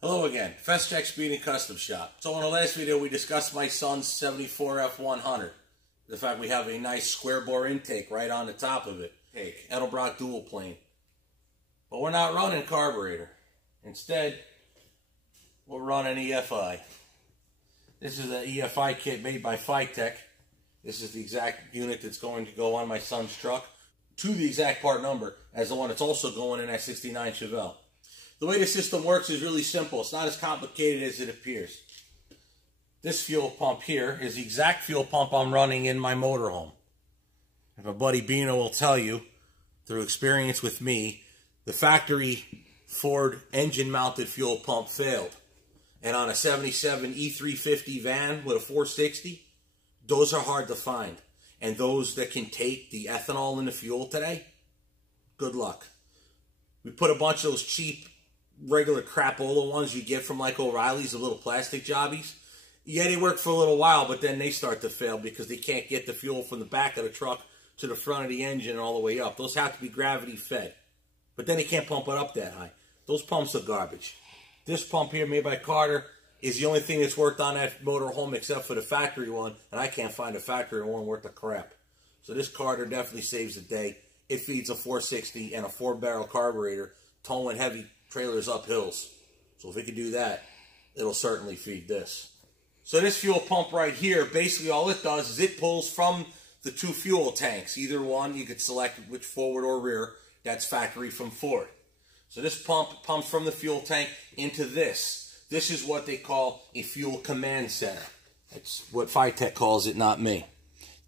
Hello again, Feszchak Speed and Custom Shop. So in the last video we discussed my son's 74 F-100. The fact we have a nice square bore intake right on the top of it. Edelbrock dual plane. But we're not running carburetor. Instead, we'll run an EFI. This is an EFI kit made by FiTech. This is the exact unit that's going to go on my son's truck to the exact part number as the one that's also going in that 69 Chevelle. The way the system works is really simple. It's not as complicated as it appears. This fuel pump here is the exact fuel pump I'm running in my motorhome. And my buddy Bino will tell you, through experience with me, the factory Ford engine-mounted fuel pump failed. And on a 77 E350 van with a 460, those are hard to find. And those that can take the ethanol in the fuel today, good luck. We put a bunch of those cheap regular crapola ones you get from like O'Reilly's, the little plastic jobbies. Yeah, they work for a little while, but then they start to fail because they can't get the fuel from the back of the truck to the front of the engine and all the way up. Those have to be gravity fed. But then they can't pump it up that high. Those pumps are garbage. This pump here, made by Carter, is the only thing that's worked on that motorhome except for the factory one, and I can't find a factory one worth of crap. So this Carter definitely saves the day. It feeds a 460 and a 4-barrel carburetor, towing heavy trailers up hills. So if it can do that, it'll certainly feed this. So this fuel pump right here, basically all it does is it pulls from the two fuel tanks. Either one, you could select which forward or rear. That's factory from Ford. So this pump pumps from the fuel tank into this. This is what they call a fuel command center. That's what FiTech calls it, not me.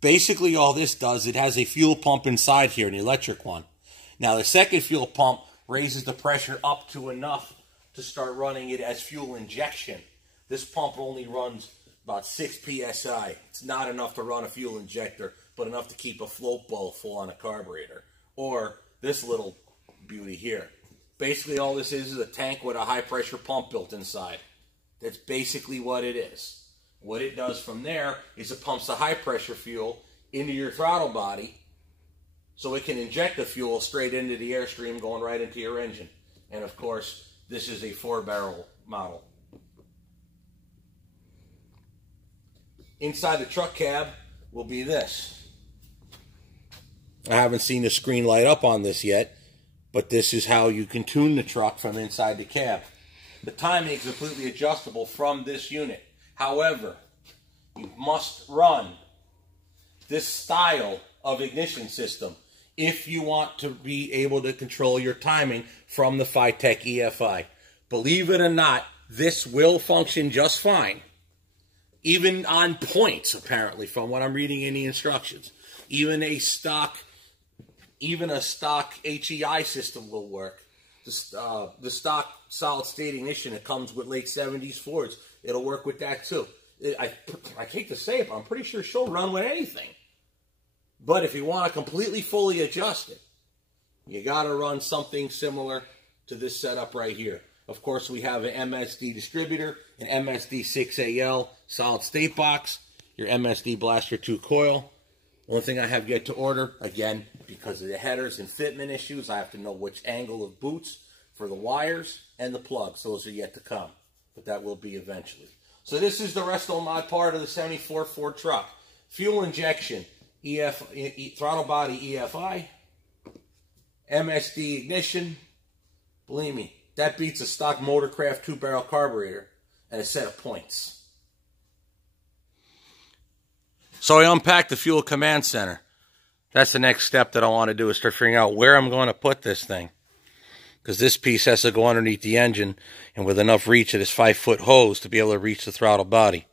Basically all this does, it has a fuel pump inside here, an electric one. Now the second fuel pump raises the pressure up to enough to start running it as fuel injection. This pump only runs about 6 psi. It's not enough to run a fuel injector, but enough to keep a float bowl full on a carburetor. Or this little beauty here. Basically all this is a tank with a high pressure pump built inside. That's basically what it is. What it does from there is it pumps the high pressure fuel into your throttle body so it can inject the fuel straight into the airstream going right into your engine. And of course, this is a 4-barrel model. Inside the truck cab will be this. I haven't seen the screen light up on this yet, but this is how you can tune the truck from inside the cab. The timing is completely adjustable from this unit. However, you must run this style of ignition system if you want to be able to control your timing from the FiTech EFI. Believe it or not, this will function just fine. Even on points, apparently, from what I'm reading in the instructions. Even a stock HEI system will work. The stock solid-state ignition that comes with late 70s Fords, it'll work with that too. I hate to say it, but I'm pretty sure she'll run with anything. But if you want to completely fully adjust it, you got to run something similar to this setup right here. Of course, we have an MSD distributor, an MSD 6AL solid-state box, your MSD Blaster 2 coil. Only thing I have yet to order, again, because of the headers and fitment issues, I have to know which angle of boots for the wires and the plugs. Those are yet to come, but that will be eventually. So this is the resto mod part of the 74 Ford truck. Fuel injection, throttle body EFI, MSD ignition. Believe me, that beats a stock Motorcraft 2-barrel carburetor and a set of points. So I unpacked the Fuel Command Center. That's the next step that I want to do, is start figuring out where I'm going to put this thing. Because this piece has to go underneath the engine and with enough reach of this 5-foot hose to be able to reach the throttle body.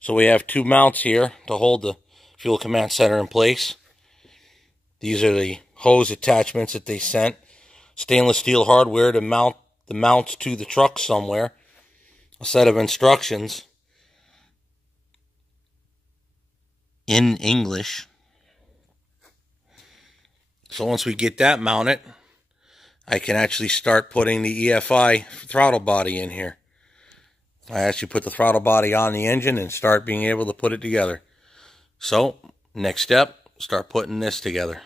So we have two mounts here to hold the Fuel Command Center in place. These are the hose attachments that they sent. Stainless steel hardware to mount the mounts to the truck somewhere. A set of instructions in English. So once we get that mounted, I can actually start putting the EFI throttle body in here. I actually put the throttle body on the engine and start being able to put it together. So, next step, start putting this together.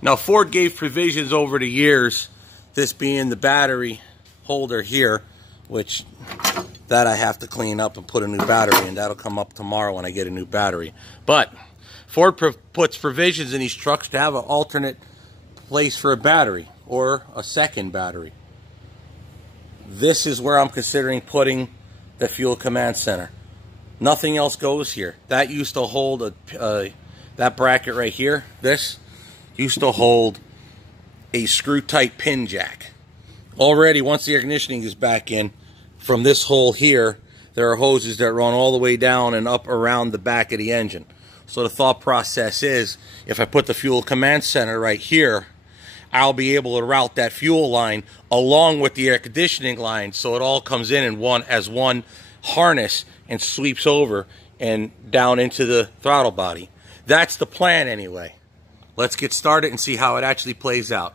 Now, Ford gave provisions over the years, this being the battery holder here, which that I have to clean up and put a new battery in. That'll come up tomorrow when I get a new battery. But Ford puts provisions in these trucks to have an alternate place for a battery or a second battery. This is where I'm considering putting the Fuel Command Center. Nothing else goes here. That used to hold that bracket right here. This used to hold a screw-tight pin jack. Already, once the air conditioning is back in, from this hole here, there are hoses that run all the way down and up around the back of the engine. So the thought process is, if I put the Fuel Command Center right here, I'll be able to route that fuel line along with the air conditioning line, so it all comes in one harness and sweeps over and down into the throttle body. That's the plan anyway. Let's get started and see how it actually plays out.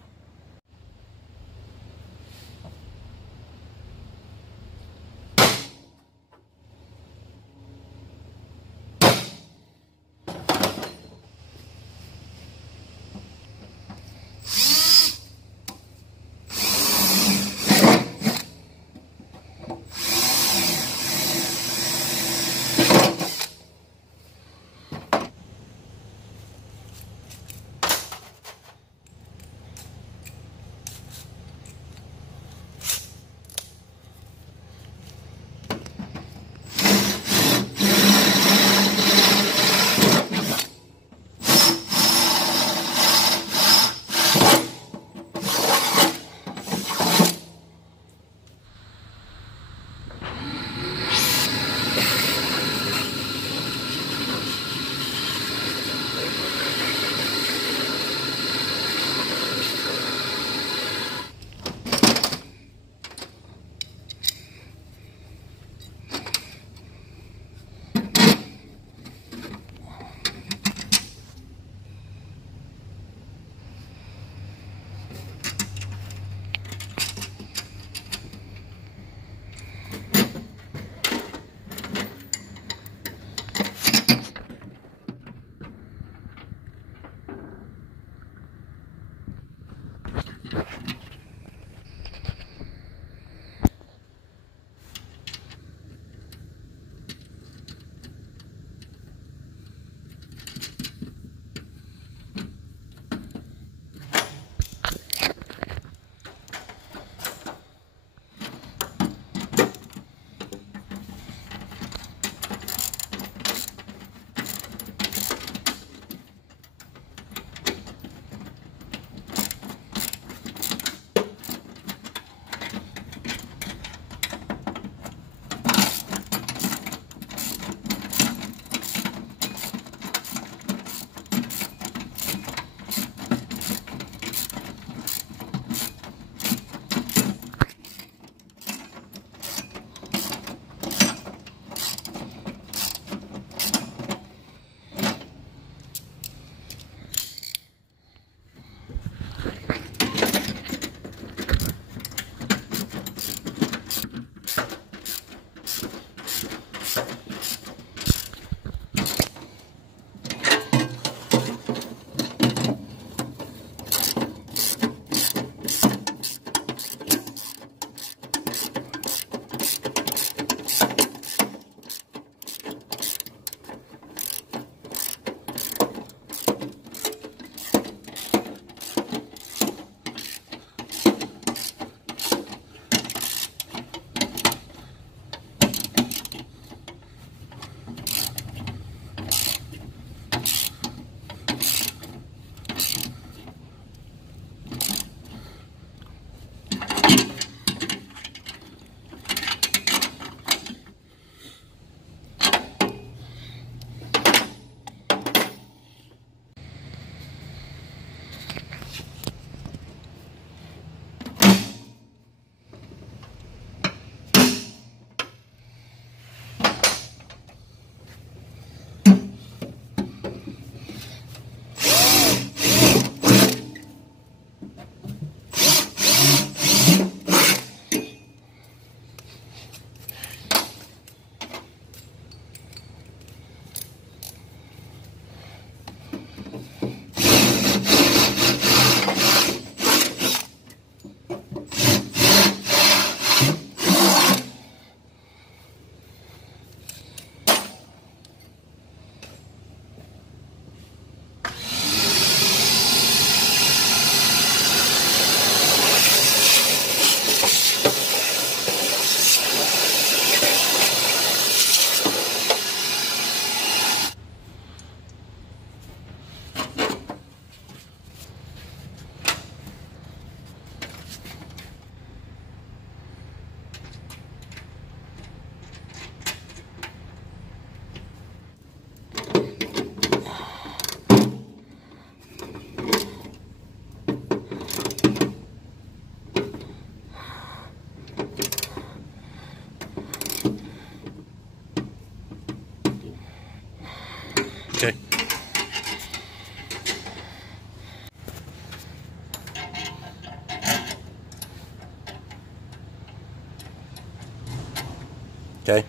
Okay.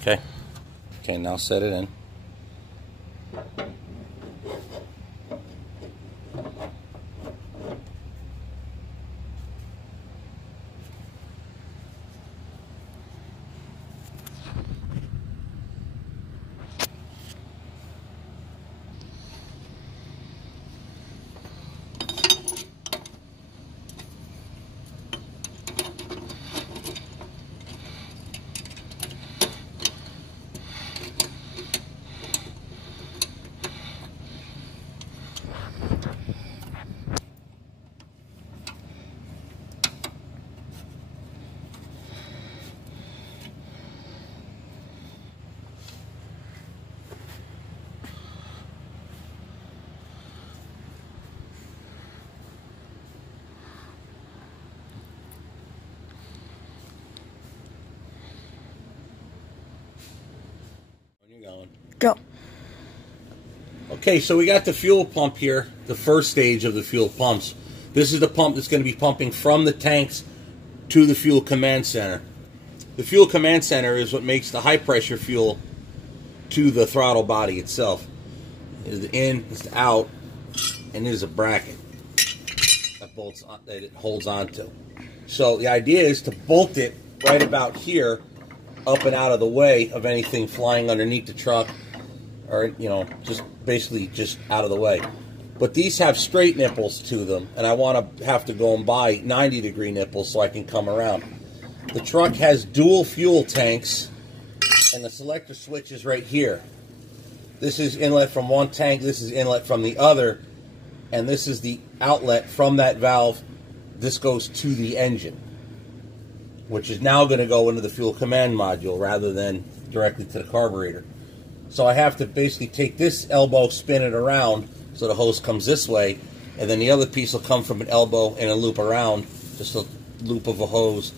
Okay. Okay, now set it in. Go. Okay, so we got the fuel pump here, the first stage of the fuel pumps. This is the pump that's going to be pumping from the tanks to the fuel command center. The fuel command center is what makes the high pressure fuel to the throttle body itself. It's the in, it's the out, and there's a bracket that bolts on, that it holds onto. So the idea is to bolt it right about here, up and out of the way of anything flying underneath the truck, or, you know, just basically just out of the way. But these have straight nipples to them, and I want to have to go and buy 90-degree nipples so I can come around. The truck has dual fuel tanks, and the selector switch is right here. This is inlet from one tank, this is inlet from the other, and this is the outlet from that valve. This goes to the engine, which is now going to go into the fuel command module rather than directly to the carburetor. So I have to basically take this elbow, spin it around so the hose comes this way, and then the other piece will come from an elbow and a loop around, just a loop of a hose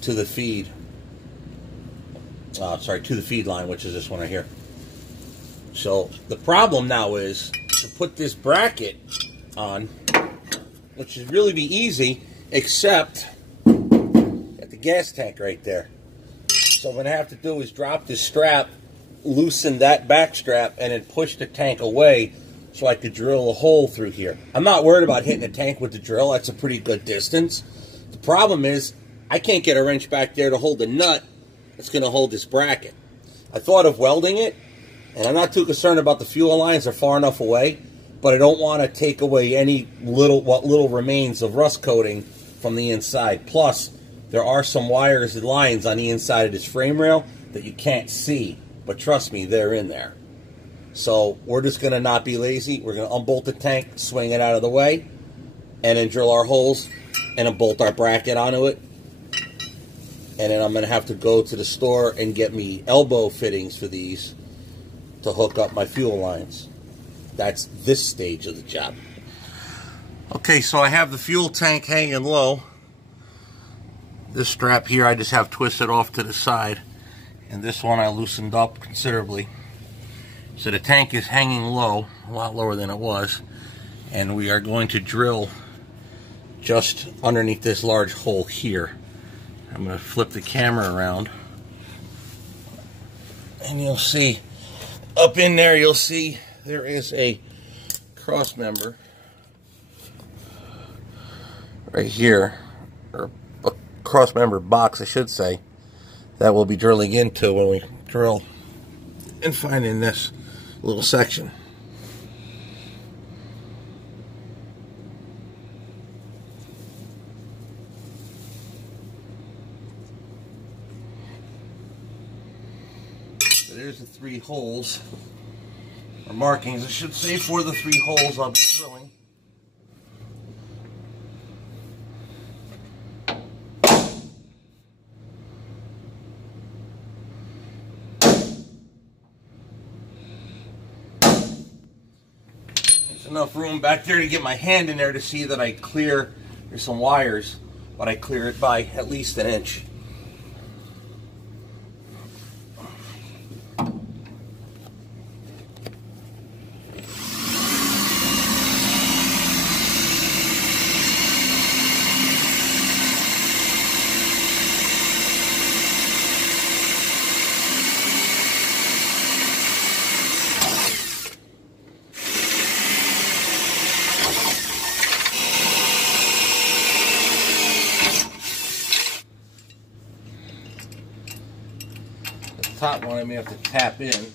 to the feed. To the feed line, which is this one right here. So the problem now is to put this bracket on, which should really be easy, except at the gas tank right there. So what I have to do is drop this strap, loosen that back strap, and then push the tank away so I could drill a hole through here. I'm not worried about hitting the tank with the drill. That's a pretty good distance. The problem is I can't get a wrench back there to hold the nut that's going to hold this bracket. I thought of welding it, and I'm not too concerned about the fuel lines. They're far enough away, but I don't want to take away any what little remains of rust coating from the inside. Plus, there are some wires and lines on the inside of this frame rail that you can't see, but trust me, they're in there. So we're just going to not be lazy. We're going to unbolt the tank, swing it out of the way, and then drill our holes and then bolt our bracket onto it. And then I'm going to have to go to the store and get me elbow fittings for these to hook up my fuel lines. That's this stage of the job. Okay, so I have the fuel tank hanging low. This strap here I just have twisted off to the side, and this one I loosened up considerably. So the tank is hanging low, a lot lower than it was, and we are going to drill just underneath this large hole here. I'm going to flip the camera around, and you'll see up in there, you'll see there is a cross member right here, or a cross member box I should say, that we'll be drilling into when we drill and find in this little section. So there's the 3 holes, or markings I should say, for the 3 holes I'll be drilling. Enough room back there to get my hand in there to see that I clear. There's some wires, but I clear it by at least an inch. top one I may have to tap in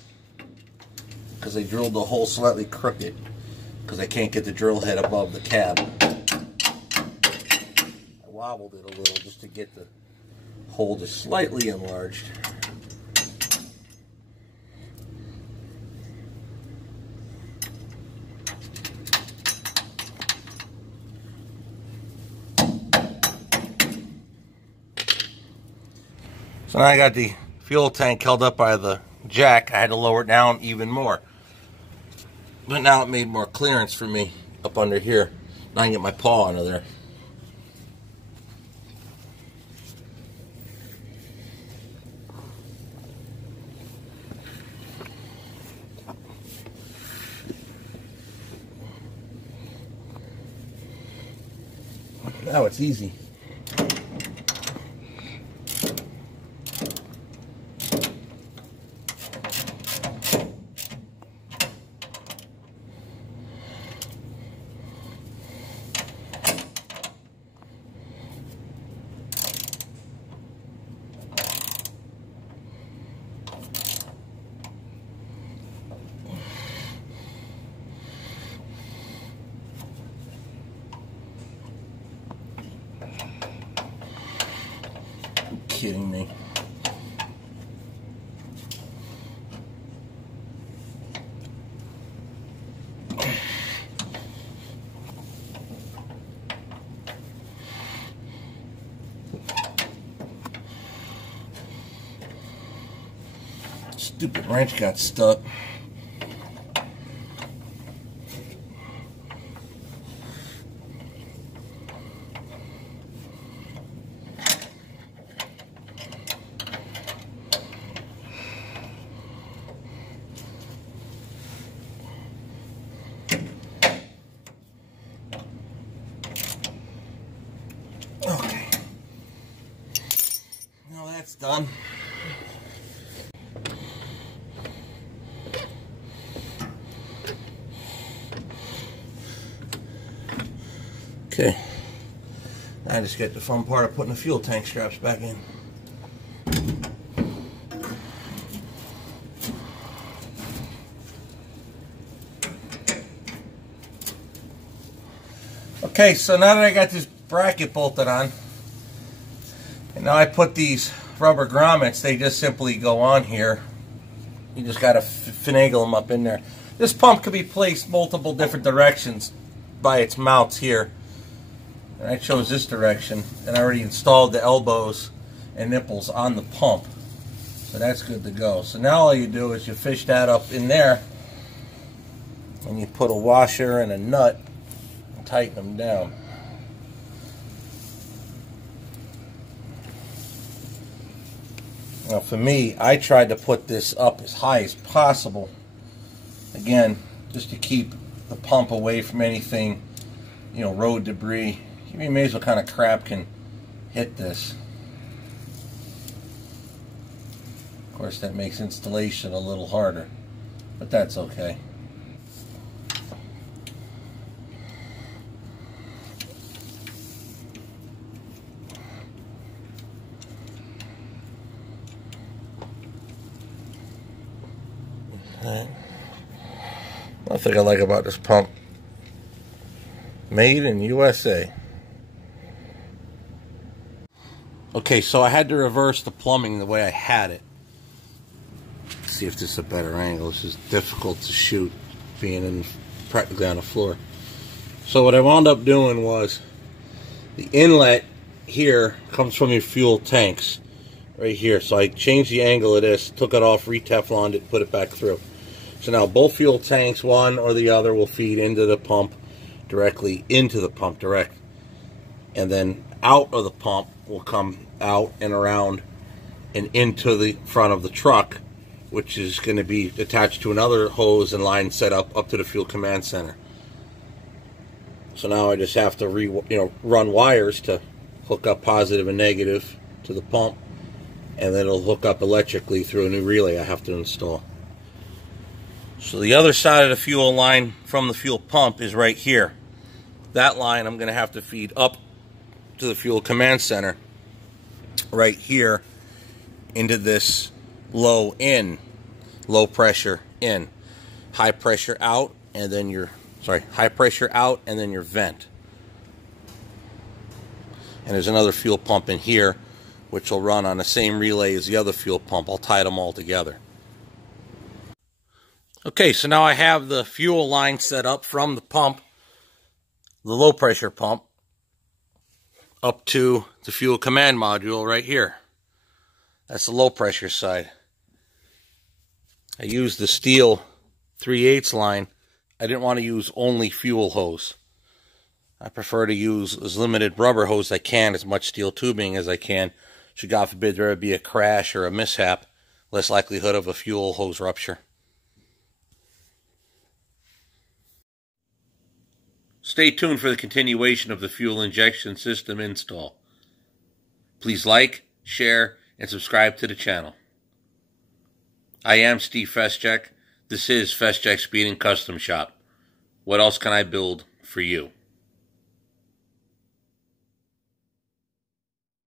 because they drilled the hole slightly crooked because I can't get the drill head above the cab. I wobbled it a little just to get the hole just slightly enlarged. So now I got the fuel tank held up by the jack. I had to lower it down even more. But now it made more clearance for me up under here. Now I can get my paw under there. Now it's easy. Kidding me. Stupid wrench got stuck. Okay. Now that's done. Okay. Now I just get the fun part of putting the fuel tank straps back in. Okay, so now that I got this bracket bolted on, and now I put these rubber grommets, they just simply go on here. You just got to finagle them up in there. This pump could be placed multiple different directions by its mounts here. And I chose this direction, and I already installed the elbows and nipples on the pump. So that's good to go. So now all you do is you fish that up in there, and you put a washer and a nut and tighten them down. Now for me, I tried to put this up as high as possible. Again, just to keep the pump away from anything, you know, road debris. You can amazed what kind of crap can hit this. Of course, that makes installation a little harder, but that's okay. One thing I like about this pump, made in USA. Okay, so I had to reverse the plumbing the way I had it. Let's see if this is a better angle. This is difficult to shoot being in practically on the floor. So what I wound up doing was the inlet here comes from your fuel tanks right here. So I changed the angle of this, took it off, re-Tefloned it, put it back through. So now both fuel tanks, one or the other, will feed into the pump directly into the pump direct. And then out of the pump will come out and around and into the front of the truck, which is going to be attached to another hose and line set up to the Fuel Command Center. So now I just have to run wires to hook up positive and negative to the pump, and then it'll hook up electrically through a new relay I have to install. So the other side of the fuel line from the fuel pump is right here. That line I'm going to have to feed up to the Fuel Command Center right here into this low in, low pressure in, high pressure out, and then your, high pressure out and then your vent. And there's another fuel pump in here which will run on the same relay as the other fuel pump. I'll tie them all together. Okay, so now I have the fuel line set up from the pump, the low pressure pump, up to the fuel command module right here. That's the low pressure side. I used the steel 3/8 line. I didn't want to use only fuel hose. I prefer to use as limited rubber hose as I can, as much steel tubing as I can. Should God forbid there be a crash or a mishap, less likelihood of a fuel hose rupture. Stay tuned for the continuation of the fuel injection system install. Please like, share, and subscribe to the channel. I am Steve Feszchak. This is Feszchak Speed and Custom Shop. What else can I build for you?